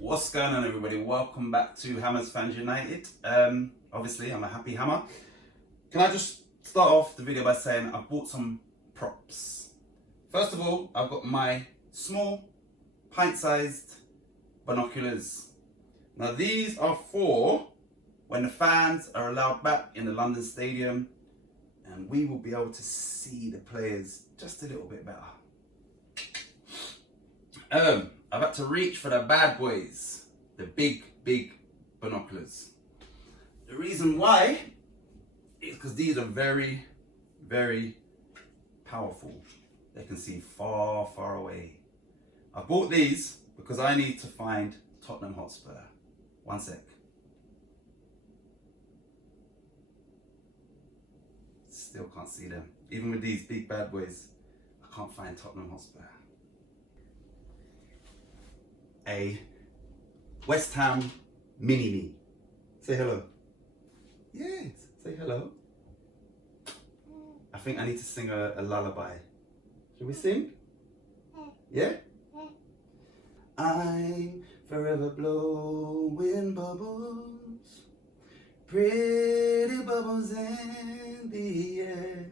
What's going on, everybody? Welcome back to Hammers Fans United. Obviously, I'm a happy hammer. Can I just start off the video by saying I've bought some props. First of all, I've got my small, pint-sized binoculars. Now, these are for when the fans are allowed back in the London Stadium, and we will be able to see the players just a little bit better. I've had to reach for the bad boys, the big binoculars. The reason why is because these are very, very powerful. They can see far, far away. I bought these because I need to find Tottenham Hotspur. One sec. Still can't see them. Even with these big bad boys, I can't find Tottenham Hotspur. A West Ham mini-me. Say hello. Yes, say hello. I think I need to sing a lullaby. Shall we sing? Yeah? I'm forever blowing bubbles, pretty bubbles in the air.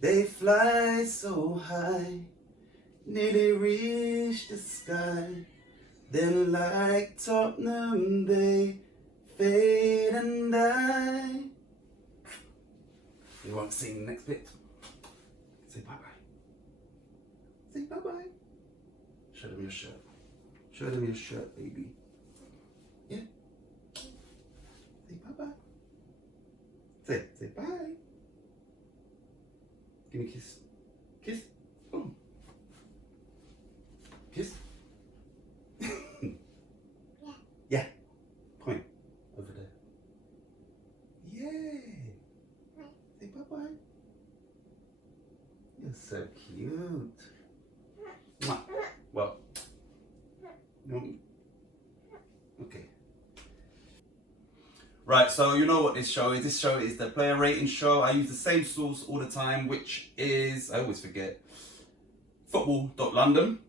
They fly so high, nearly reach the sky. Then like Tottenham they fade and die. You want to sing the next bit? Say bye-bye. Say bye-bye. Show them your shirt. Show them your shirt, baby. Yeah? Say bye-bye. Say bye. Give me a kiss. Kiss. Oh. Kiss. Yeah. Point. Over there. Yay. Say bye-bye. You're so cute. Mwah. Well. Okay. Right, so you know what this show is. This show is the player rating show. I use the same source all the time, which is, I always forget, football.london.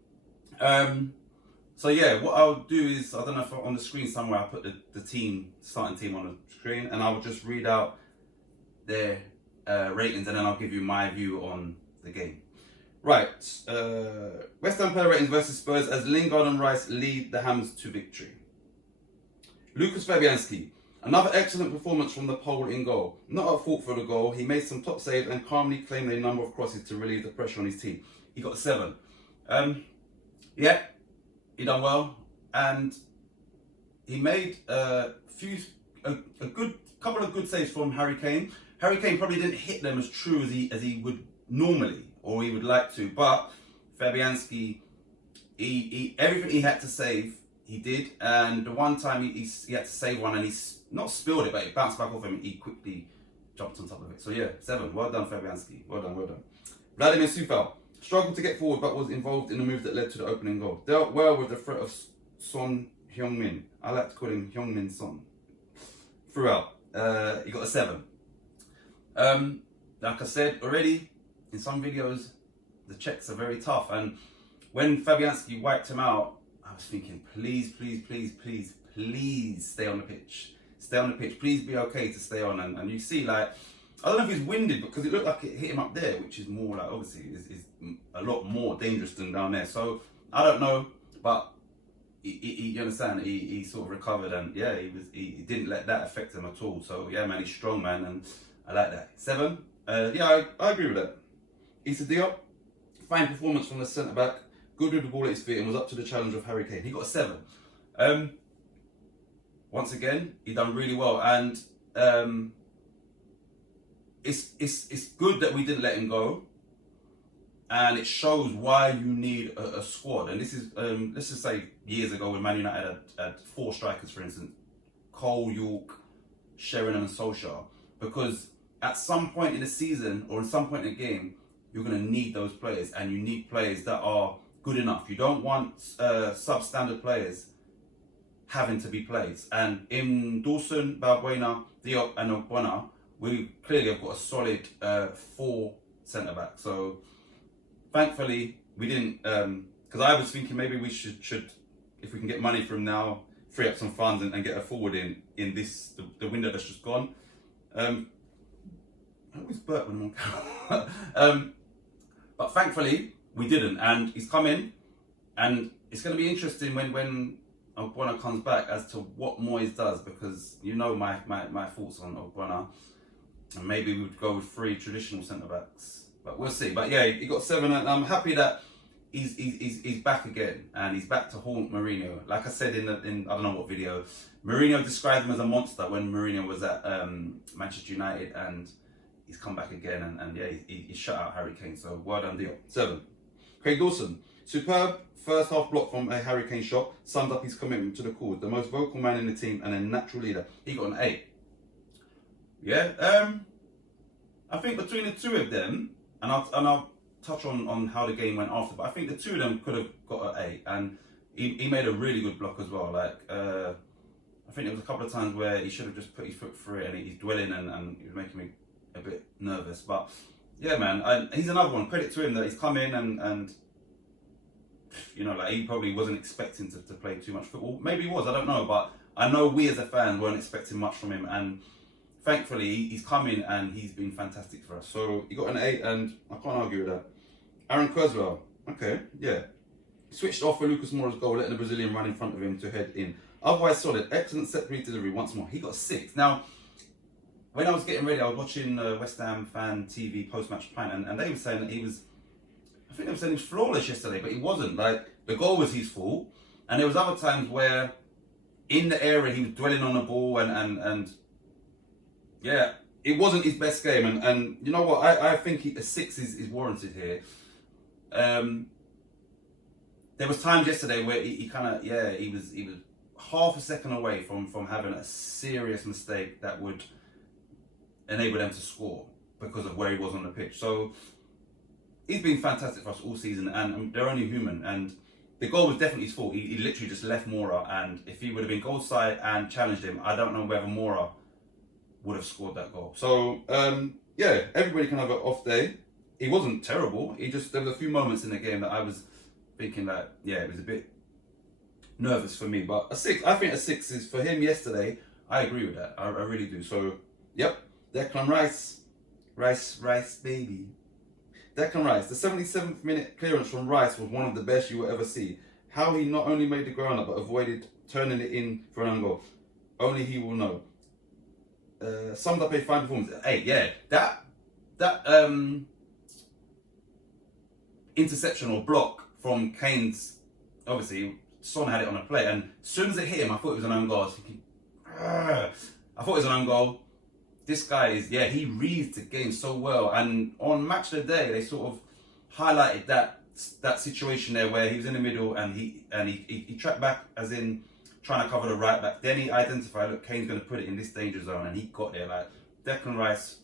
So yeah, what I'll do is, I don't know if on the screen somewhere I put the team, starting team on the screen, and I'll just read out their ratings, and then I'll give you my view on the game. Right, West Ham player ratings versus Spurs as Lingard and Rice lead the Hams to victory. Lucas Fabianski, another excellent performance from the Pole in goal. Not at fault for the goal, he made some top saves and calmly claimed a number of crosses to relieve the pressure on his team. He got a 7. Yeah, he done well, and he made a couple of good saves from Harry Kane. Harry Kane probably didn't hit them as true as he would normally, or he would like to, but Fabianski, he everything he had to save, he did, and the one time he had to save one and he not spilled it, but it bounced back off him, he quickly jumped on top of it. So yeah, 7. Well done, Fabianski. Well done, well done. Vladimir Sufal struggled to get forward, but was involved in the move that led to the opening goal. Dealt well with the threat of Son Heung-min. I like to call him Heung-min Son. Throughout, he got a 7. Like I said already, in some videos, the checks are very tough. And when Fabianski wiped him out, I was thinking, please stay on the pitch. Stay on the pitch. Please be okay to stay on. And you see, like, I don't know if he's winded, because it looked like it hit him up there, which is more like, obviously, is a lot more dangerous than down there. So I don't know, but you understand, he sort of recovered, and yeah, he didn't let that affect him at all. So yeah, man, he's strong, man, and I like that. 7. Yeah, I agree with that. Issa Diop, fine performance from the centre back, good with the ball at his feet, and was up to the challenge of Harry Kane. He got a 7. Once again, he done really well, and it's good that we didn't let him go, and it shows why you need a squad. And this is let's just say years ago when Man United had 4 strikers, for instance, Cole, York, Sheringham and Solskjaer, because at some point in the season or at some point in the game, you're going to need those players, and you need players that are good enough. You don't want substandard players having to be played. And in Dawson, Balbuena, Diop and Ogbonna, we clearly have got a solid 4 centre-back. So thankfully we didn't, because I was thinking maybe we should if we can get money from now, free up some funds and get a forward in this the window that's just gone. I always burp when I'm on camera. But thankfully we didn't, and he's come in, and it's going to be interesting when Ogbonna comes back as to what Moyes does, because you know my thoughts on Ogbonna, and maybe we would go with 3 traditional centre backs, but we'll see. But yeah, he got 7, and I'm happy that he's back again, and he's back to haunt Mourinho. Like I said in I don't know what video, Mourinho described him as a monster when Mourinho was at Manchester United, and he's come back again, and yeah, he shut out Harry Kane. So well done, deal. 7. Craig Dawson, superb first half block from a Harry Kane shot, summed up his commitment to the cause. The most vocal man in the team and a natural leader. He got an 8. Yeah, I think between the two of them, and I'll touch on how the game went after, but I think the two of them could have got an 8, and he made a really good block as well. Like I think there was a couple of times where he should have just put his foot through it, and he's dwelling, and he was making me a bit nervous. But yeah, man, and he's another one. Credit to him that he's come in and you know, like he probably wasn't expecting to play too much football. Maybe he was, I don't know, but I know we as a fan weren't expecting much from him, and thankfully he's come in and he's been fantastic for us. So he got an 8, and I can't argue with that. Aaron Kurzweil, okay, yeah. Switched off for Lucas Moura's goal, letting the Brazilian run in front of him to head in. Otherwise solid, excellent set piece delivery once more. He got 6. Now, when I was getting ready, I was watching West Ham Fan TV post-match pint, and they were saying that he was, I think they were saying he was flawless yesterday, but he wasn't. Like, the goal was his fault, and there was other times where in the area he was dwelling on the ball, and yeah, it wasn't his best game, and you know what, I think a 6 is warranted here. There was times yesterday where he kind of, yeah, he was half a second away from having a serious mistake that would enable them to score because of where he was on the pitch. So he's been fantastic for us all season, and they're only human. And the goal was definitely his fault. He literally just left Moura, and if he would have been goal side and challenged him, I don't know whether Moura would have scored that goal. So yeah, everybody can have an off day. He wasn't terrible. There was a few moments in the game that I was thinking that, yeah, it was a bit nervous for me. But a 6, I think a 6 is for him yesterday. I agree with that. I really do. So, yep. Declan Rice, baby. Declan Rice. The 77th minute clearance from Rice was one of the best you will ever see. How he not only made the ground up, but avoided turning it in for an own goal. Only he will know. Summed up a fine performance. 8, yeah. That interception or block from Kane's, obviously Son had it on a plate, and as soon as it hit him, I thought it was an own goal. I was thinking, I thought it was an own goal. This guy is, yeah, he reads the game so well, and on Match of the Day they sort of highlighted that situation there where he was in the middle and he tracked back, as in trying to cover the right back. Then he identified, look, Kane's going to put it in this danger zone, and he got there. Like, Declan Rice,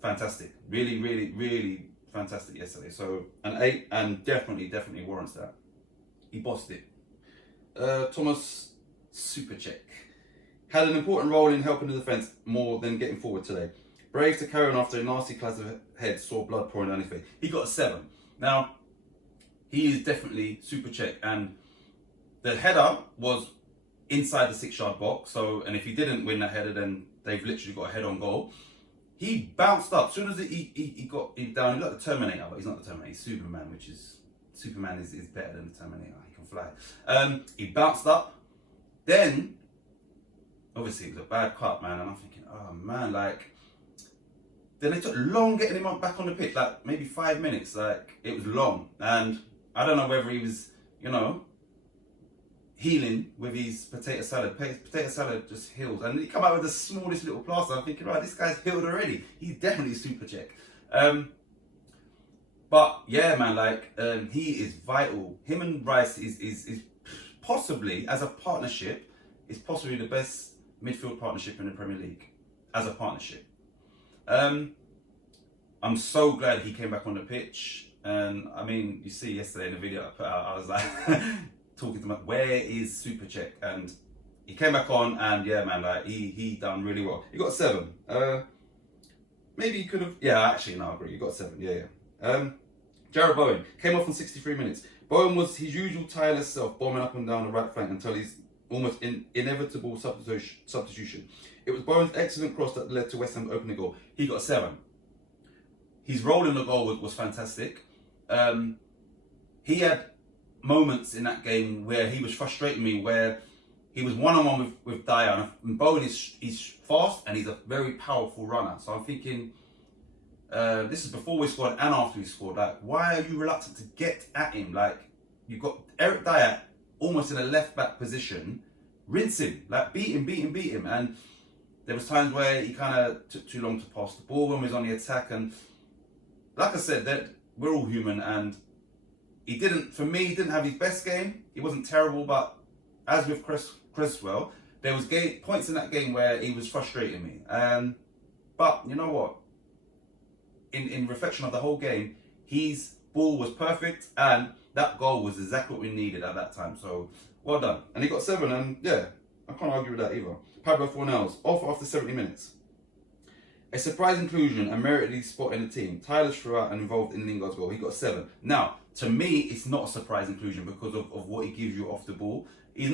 fantastic, really fantastic yesterday. So an 8, and definitely warrants that. He bossed it. Thomas Supercheck had an important role in helping the defence more than getting forward today. Brave to carry on after a nasty clash of heads, saw blood pouring down his face. He got a 7. Now, he is definitely Supercheck, and the header was inside the 6-yard box. So, and if he didn't win that header, then they've literally got a head-on goal. He bounced up as soon as he got down. He's like the Terminator, but he's not the Terminator. He's Superman, which is Superman is better than the Terminator. He can fly. He bounced up. Then, obviously, it was a bad cut, man. And I'm thinking, oh man, like. Then they took long getting him back on the pitch, like maybe 5 minutes. Like, it was long, and I don't know whether he was, you know, healing with his potato salad. Potato salad just heals, and he come out with the smallest little plaster. I'm thinking, right, this guy's healed already. He's definitely Supercheck. But yeah, man, like he is vital. Him and Rice is possibly, as a partnership, is possibly the best midfield partnership in the Premier League as a partnership. I'm so glad he came back on the pitch, and I mean, you see yesterday in the video I put out, I was like talking to him, where is Supercheck? And he came back on, and yeah, man, like he done really well. He got a 7. Maybe he could have. Yeah, actually, no, I agree. He got a 7. Yeah. Jared Bowen came off in 63 minutes. Bowen was his usual tireless self, bombing up and down the right flank until his almost inevitable substitution. It was Bowen's excellent cross that led to West Ham's opening goal. He got 7. His role in the goal was fantastic. He had moments in that game where he was frustrating me, where he was one-on-one with Dyer, and Bowen he's fast and he's a very powerful runner. So I'm thinking, this is before we scored and after we scored. Like, why are you reluctant to get at him? Like, you've got Eric Dyer almost in a left-back position. Rinse him, like beat him. And there was times where he kind of took too long to pass the ball when he was on the attack. And like I said, that we're all human, and he didn't have his best game. He wasn't terrible, but as with Creswell, there was points in that game where he was frustrating me. But you know what? In reflection of the whole game, his ball was perfect, and that goal was exactly what we needed at that time. So well done. And he got 7, and yeah, I can't argue with that either. Pablo Fornells, off after 70 minutes. A surprise inclusion and meritedly spot in the team. Tireless throughout and involved in Lingard's goal. He got 7. Now, to me, it's not a surprise inclusion because of what he gives you off the ball. He's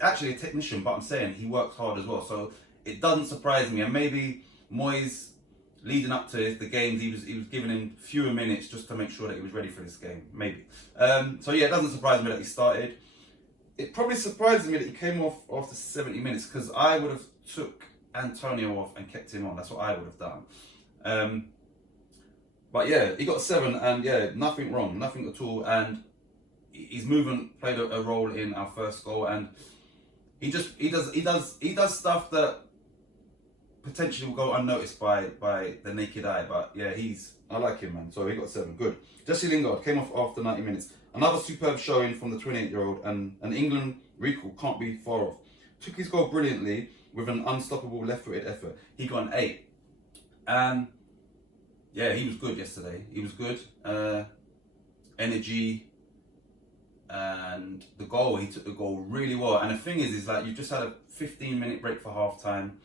actually a technician, but I'm saying he works hard as well. So it doesn't surprise me. And maybe Moyes, leading up to the games, he was giving him fewer minutes just to make sure that he was ready for this game. Maybe. So yeah, it doesn't surprise me that he started. It probably surprises me that he came off after 70 minutes because I would have took Antonio off and kept him on. That's what I would have done. But yeah, he got 7, and yeah, nothing wrong, nothing at all. And his movement played a role in our first goal, and he does stuff that potentially will go unnoticed by the naked eye. But yeah, I like him, man. So he got 7. Good. Jesse Lingard came off after 90 minutes. Another superb showing from the 28-year-old, and an England recall can't be far off. Took his goal brilliantly with an unstoppable left-footed effort. He got an 8. And yeah, he was good yesterday. He was good. Energy. And the goal, he took the goal really well. And the thing is like, you just had a 15-minute break for half-time.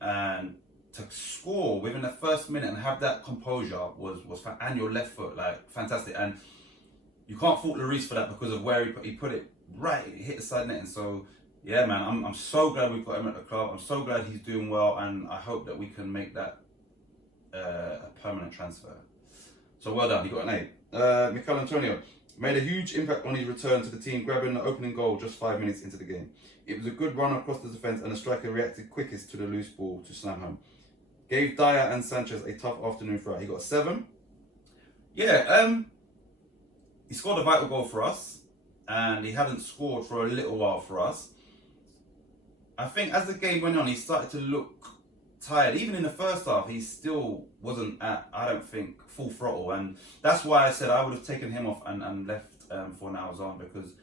And to score within the first minute and have that composure was and your left foot, like, fantastic. And you can't fault Lloris for that because of where he put it right, it hit the side net. And so, yeah, man, I'm so glad we've got him at the club. I'm so glad he's doing well, and I hope that we can make that a permanent transfer. So well done, he got an 8. Mikel Antonio made a huge impact on his return to the team, grabbing the opening goal just 5 minutes into the game. It was a good run across the defence, and the striker reacted quickest to the loose ball to slam home. Gave Dyer and Sanchez a tough afternoon throughout. He got a 7. Yeah, he scored a vital goal for us, and he hadn't scored for a little while for us. I think as the game went on, he started to look tired. Even in the first half, he still wasn't at, I don't think, full throttle. And that's why I said I would have taken him off and left Fornells on, because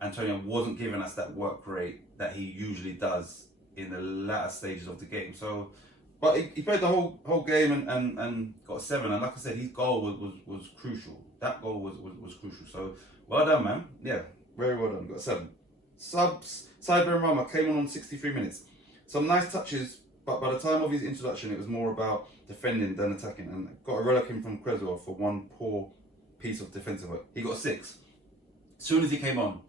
Antonio wasn't giving us that work rate that he usually does in the latter stages of the game. So, but he played the whole game and got a 7. And like I said, his goal was crucial. That goal was crucial. So well done, man. Yeah, very well done. Got a 7. Subs, Cyber and Rama came on 63 minutes. Some nice touches, but by the time of his introduction, it was more about defending than attacking. And got a relic from Creswell for one poor piece of defensive work. He got a 6. As soon as he came on,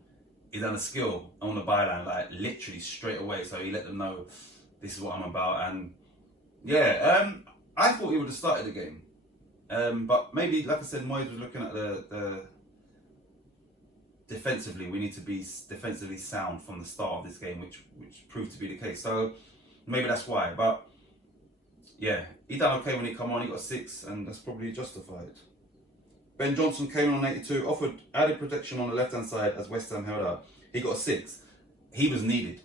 he done a skill on the byline, like literally straight away. So he let them know this is what I'm about. And yeah, I thought he would have started the game. But maybe, like I said, Moyes was looking at the defensively. We need to be defensively sound from the start of this game, which proved to be the case. So maybe that's why. But yeah, he done okay when he come on. He got a 6, and that's probably justified. Ben Johnson came on 82, offered added protection on the left-hand side as West Ham held out. He got a 6. He was needed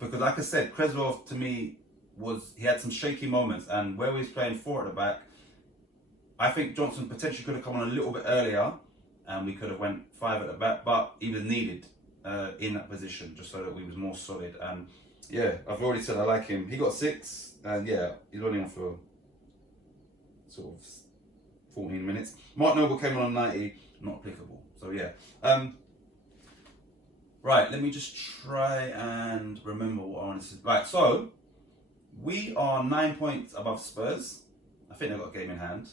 because, like I said, Creswell to me he had some shaky moments, and where he was playing 4 at the back, I think Johnson potentially could have come on a little bit earlier, and we could have went 5 at the back. But he was needed in that position just so that we was more solid. And yeah, I've already said I like him. He got 6, and yeah, he's only on for sort of 14 minutes. Mark Noble came on 90, not applicable. So yeah. Right, let me just try and remember what I want to say. Right, so we are 9 points above Spurs. I think they've got a game in hand.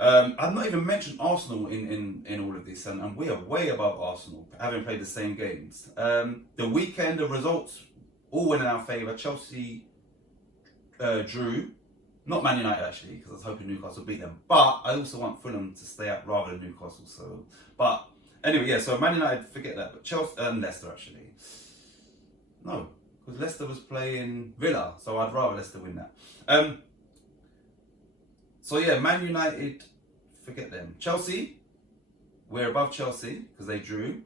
I've not even mentioned Arsenal in all of this, and we are way above Arsenal, having played the same games. The weekend, the results all went in our favour. Chelsea drew, not Man United actually, because I was hoping Newcastle beat them. But I also want Fulham to stay up rather than Newcastle. So, but anyway, yeah. So Man United, forget that. But Chelsea and Leicester actually, no, because Leicester was playing Villa, so I'd rather Leicester win that. So yeah, Man United, forget them. Chelsea, we're above Chelsea because they drew.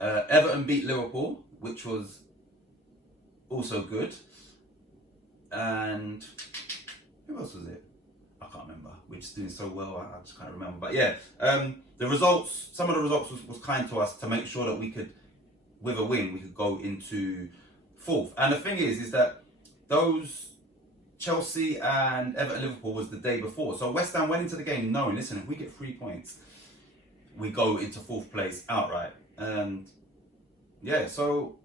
Everton beat Liverpool, which was also good. And who else was it? I can't remember. We're just doing so well, I just can't remember. But yeah, the results, some of the results was kind to us to make sure that we could, with a win, we could go into fourth. And the thing is that those Chelsea and Everton Liverpool was the day before. So West Ham went into the game knowing, listen, if we get 3 points, we go into fourth place outright. And yeah, so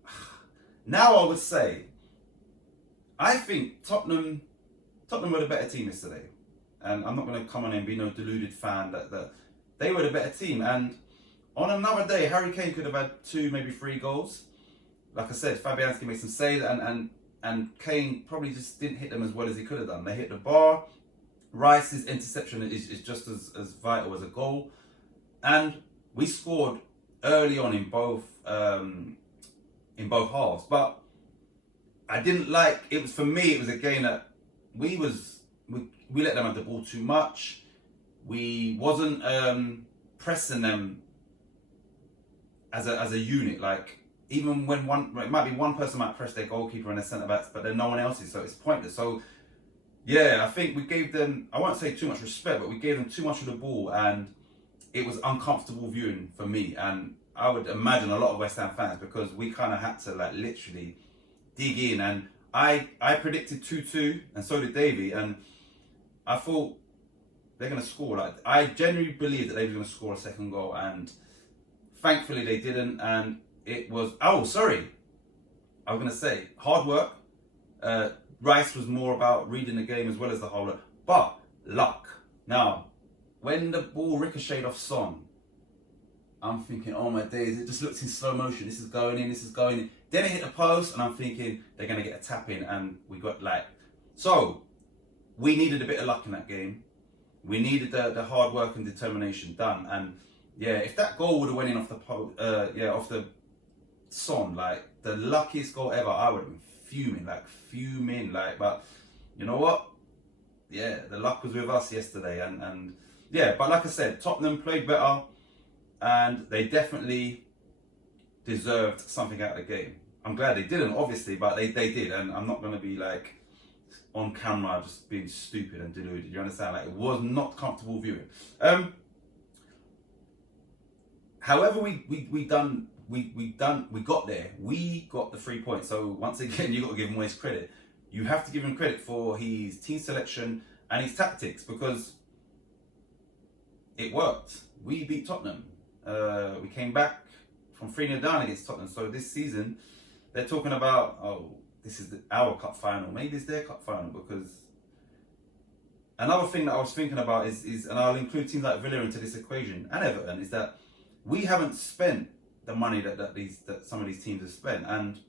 now I would say, I think Tottenham were the better team yesterday. And I'm not going to come on and be no deluded fan that they were the better team. And on another day, Harry Kane could have had 2, maybe 3 goals. Like I said, Fabianski made some saves and Kane probably just didn't hit them as well as he could have done. They hit the bar. Rice's interception is just as vital as a goal. And we scored early on in both halves. But I didn't like it. Was, for me, it was a game that we let them have the ball too much. We wasn't pressing them as a unit. Like, even when it might be one person might press their goalkeeper and their centre backs, but then no one else is, so it's pointless. So yeah, I think we gave them, I won't say too much respect, but we gave them too much of the ball, and it was uncomfortable viewing for me, and I would imagine a lot of West Ham fans, because we kind of had to like literally dig in. And I predicted 2-2, and so did Davey, and I thought they're going to score. Like, I genuinely believed that they were going to score a second goal, and thankfully they didn't. And it was, I was going to say, hard work. Rice was more about reading the game as well as the whole lot, but luck. Now, when the ball ricocheted off Son, I'm thinking, oh my days, it just looks in slow motion. This is going in, this is going in. Then it hit the post, and I'm thinking they're going to get a tap in, and we got like, so we needed a bit of luck in that game. We needed the hard work and determination done. And yeah, if that goal would have went in off off the Son, like the luckiest goal ever, I would have been fuming, but you know what? Yeah, the luck was with us yesterday, and yeah, but like I said, Tottenham played better, and they definitely deserved something out of the game. I'm glad they didn't, obviously, but they did, and I'm not going to be like on camera just being stupid and deluded. You understand? Like, it was not comfortable viewing. However, we got there. We got the 3 points. So once again, you got to give Moyes credit. You have to give him credit for his team selection and his tactics, because it worked. We beat Tottenham. We came back from 3-0 down against Tottenham. So this season, they're talking about, oh, this is our cup final. Maybe it's their cup final, because another thing that I was thinking about is, and I'll include teams like Villa into this equation and Everton, is that we haven't spent the money that some of these teams have spent. And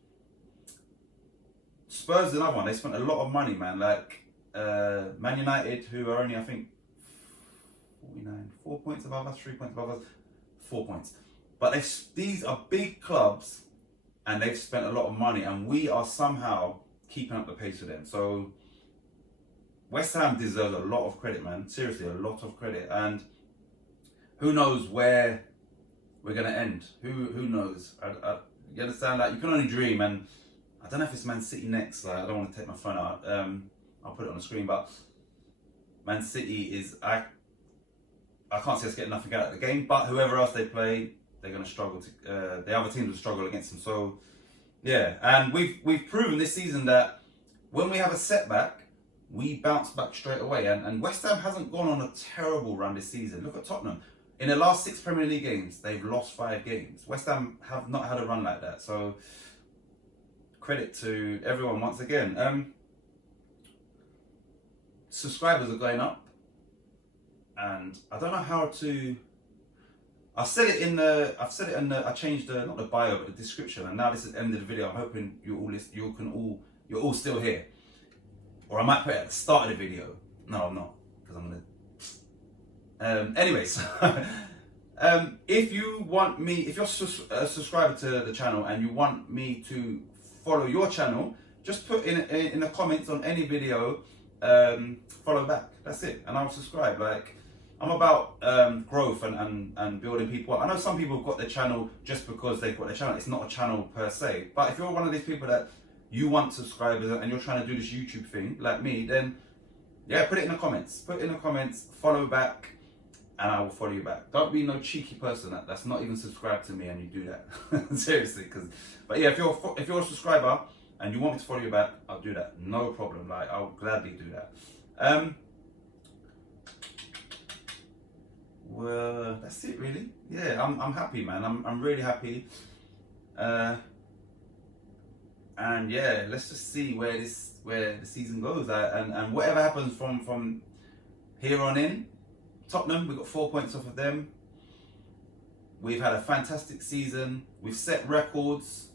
Spurs is another one. They spent a lot of money, man. Like Man United, who are only, I think, 4 points above us, 3 points above us, 4 points. But these are big clubs, and they've spent a lot of money, and we are somehow keeping up the pace with them. So West Ham deserves a lot of credit, man. Seriously, a lot of credit. And who knows where we're going to end. Who knows? You understand? Like, you can only dream. And I don't know if it's Man City next. Like, I don't want to take my phone out. I'll put it on the screen. But Man City is... I can't see us getting nothing out of the game. But whoever else they play, they're going to struggle. The other teams will struggle against them. So, yeah. And we've proven this season that when we have a setback, we bounce back straight away. And West Ham hasn't gone on a terrible run this season. Look at Tottenham. In the last 6 Premier League games, they've lost 5 games. West Ham have not had a run like that. So, credit to everyone once again. Subscribers are going up. and I don't know how to. I changed the, not the bio, but the description, and now this is the end of the video. I'm hoping you're all still here. Or I might put it at the start of the video. No, I'm not, because I'm gonna. Anyways, if you're a subscriber to the channel and you want me to follow your channel, just put in the comments on any video, follow back. That's it, and I'll subscribe. Like, I'm about growth and building people up. I know some people have got their channel just because they've got their channel. It's not a channel per se. But if you're one of these people that you want subscribers and you're trying to do this YouTube thing like me, then yeah, put it in the comments. Put it in the comments, follow back, and I will follow you back. Don't be no cheeky person that's not even subscribed to me and you do that. Seriously, but yeah, if you're a subscriber and you want me to follow you back, I'll do that. No problem. Like, I'll gladly do that. Well, that's it really. Yeah, I'm happy, man. I'm really happy. And yeah, let's just see where the season goes. And whatever happens from here on in, Tottenham, we got 4 points off of them. We've had a fantastic season. We've set records,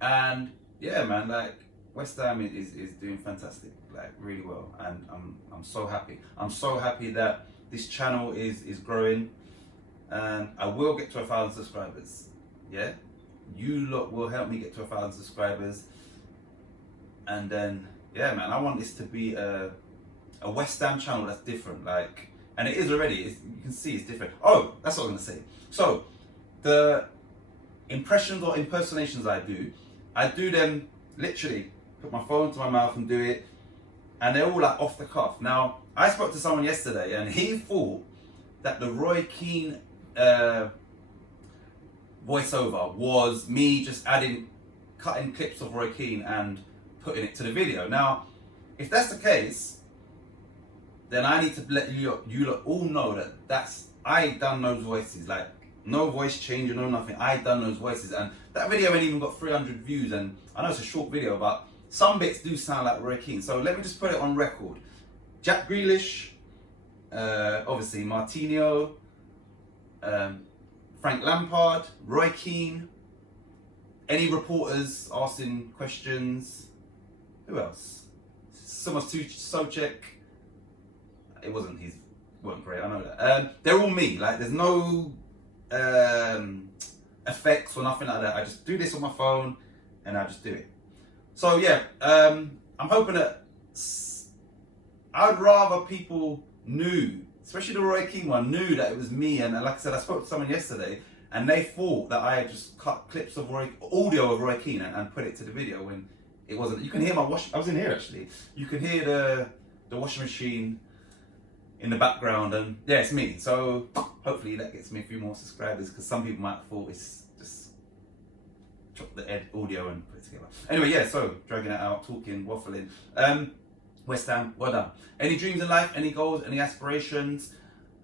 and yeah, man, like West Ham is doing fantastic, like really well, and I'm so happy. I'm so happy that this channel is growing, and I will get to 1,000 subscribers. Yeah, you lot will help me get to 1,000 subscribers, and then yeah, man, I want this to be a West Ham channel that's different, like, and it is already. You can see it's different. Oh, that's what I'm gonna say. So the impressions or impersonations I do them literally. Put my phone to my mouth and do it, and they're all like off the cuff. Now, I spoke to someone yesterday and he thought that the Roy Keane voiceover was me just cutting clips of Roy Keane and putting it to the video. Now, if that's the case, then I need to let you lot all know that I done those voices, like no voice change, no nothing. I done those voices, and that video ain't even got 300 views, and I know it's a short video, but some bits do sound like Roy Keane. So let me just put it on record. Jack Grealish, obviously Martinho, Frank Lampard, Roy Keane, any reporters asking questions, who else? Socek. It wasn't great, I know that. They're all me, like there's no effects or nothing like that. I just do this on my phone and I just do it. So yeah, I'm hoping that I'd rather people knew, especially the Roy Keane one, knew that it was me. And like I said, I spoke to someone yesterday and they thought that I had just cut clips of audio of Roy Keane and put it to the video when it wasn't. You can hear my I was in here actually. You can hear the washing machine in the background, and yeah, it's me. So hopefully that gets me a few more subscribers, because some people might have thought it's just chop the audio and put it together. Anyway, yeah, so dragging it out, talking, waffling. West Ham, well done. Any dreams in life, any goals, any aspirations,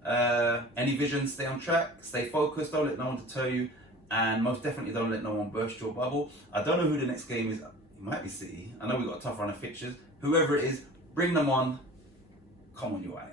any visions, stay on track, stay focused, don't let no one to tell you, and most definitely don't let no one burst your bubble. I don't know who the next game is. It might be City. I know we've got a tough run of fixtures. Whoever it is, bring them on. Come on, you guys.